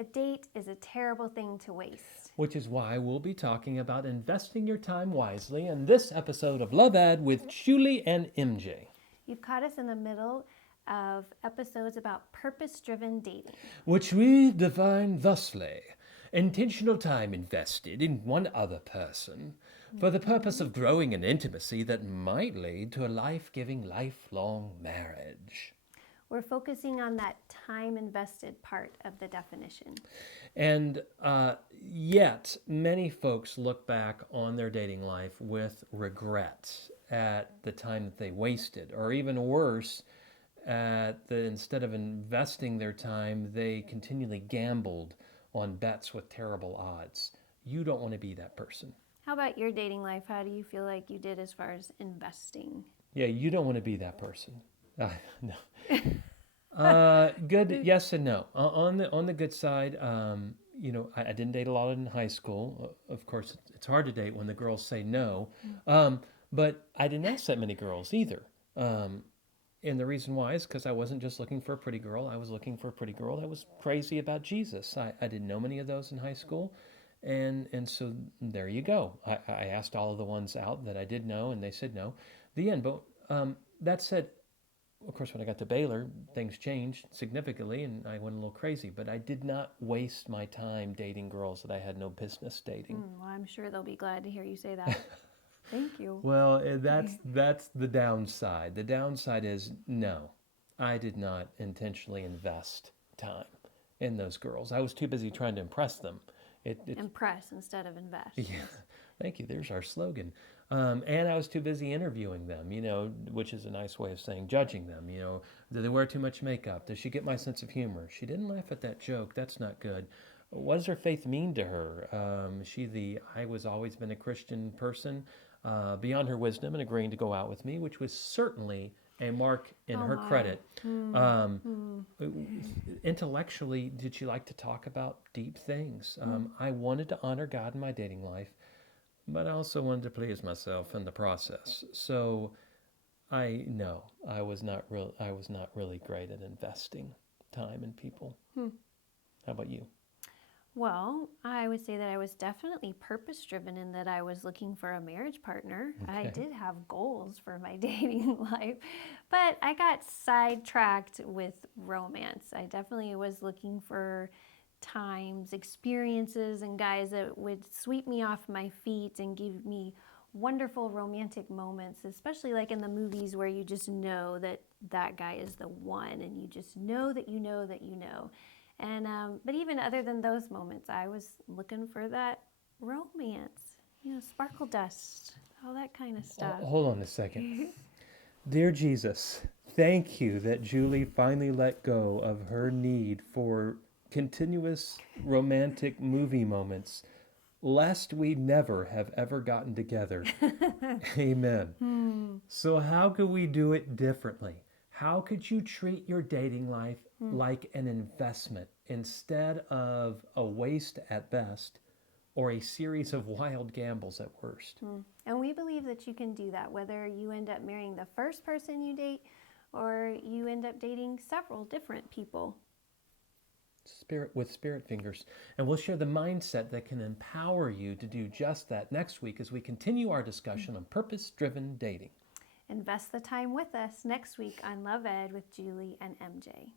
A date is a terrible thing to waste. Which is why we'll be talking about investing your time wisely in this episode of Love Ed with Julie and MJ. You've caught us in the middle of episodes about purpose-driven dating, which we define thusly: intentional time invested in one other person for the purpose of growing an intimacy that might lead to a life-giving, lifelong marriage. We're focusing on that time invested part of the definition. And yet, many folks look back on their dating life with regret at the time that they wasted, or even worse, instead of investing their time, they continually gambled on bets with terrible odds. You don't want to be that person. How about your dating life? How do you feel like you did as far as investing? Yeah, you don't want to be that person. No. Good, yes and no. On the good side, I didn't date a lot in high school. Of course, it's hard to date when the girls say no. But I didn't ask that many girls either. And the reason why is because I wasn't just looking for a pretty girl. I was looking for a pretty girl that was crazy about Jesus. I didn't know many of those in high school. And so there you go. I asked all of the ones out that I did know, and they said no. The end. But that said, of course, when I got to Baylor, things changed significantly, and I went a little crazy. But I did not waste my time dating girls that I had no business dating. Well, I'm sure they'll be glad to hear you say that. Thank you. Well, that's the downside. The downside is no, I did not intentionally invest time in those girls. I was too busy trying to impress them. Impress instead of invest. Yeah, thank you. There's our slogan. And I was too busy interviewing them, which is a nice way of saying judging them. Do they wear too much makeup? Does she get my sense of humor? She didn't laugh at that joke. That's not good. What does her faith mean to her? I was always been a Christian person, beyond her wisdom and agreeing to go out with me, which was certainly a mark in her credit. Intellectually, did she like to talk about deep things? I wanted to honor God in my dating life, but I also wanted to please myself in the process. So I was not really great at investing time in people. How about you? Well, I would say that I was definitely purpose-driven in that I was looking for a marriage partner. Okay. I did have goals for my dating life, but I got sidetracked with romance. I definitely was looking for times, experiences, and guys that would sweep me off my feet and give me wonderful romantic moments, especially like in the movies where you just know that that guy is the one and you just know that you know that you know. And but even other than those moments, I was looking for that romance, sparkle dust, all that kind of stuff. Hold on a second. Dear Jesus, thank you that Julie finally let go of her need for continuous romantic movie moments, lest we never have ever gotten together. Amen. So how could we do it differently? How could you treat your dating life like an investment instead of a waste at best or a series of wild gambles at worst? And we believe that you can do that, whether you end up marrying the first person you date or you end up dating several different people. Spirit fingers. And we'll share the mindset that can empower you to do just that next week as we continue our discussion on purpose-driven dating. Invest the time with us next week on Love Ed with Julie and MJ.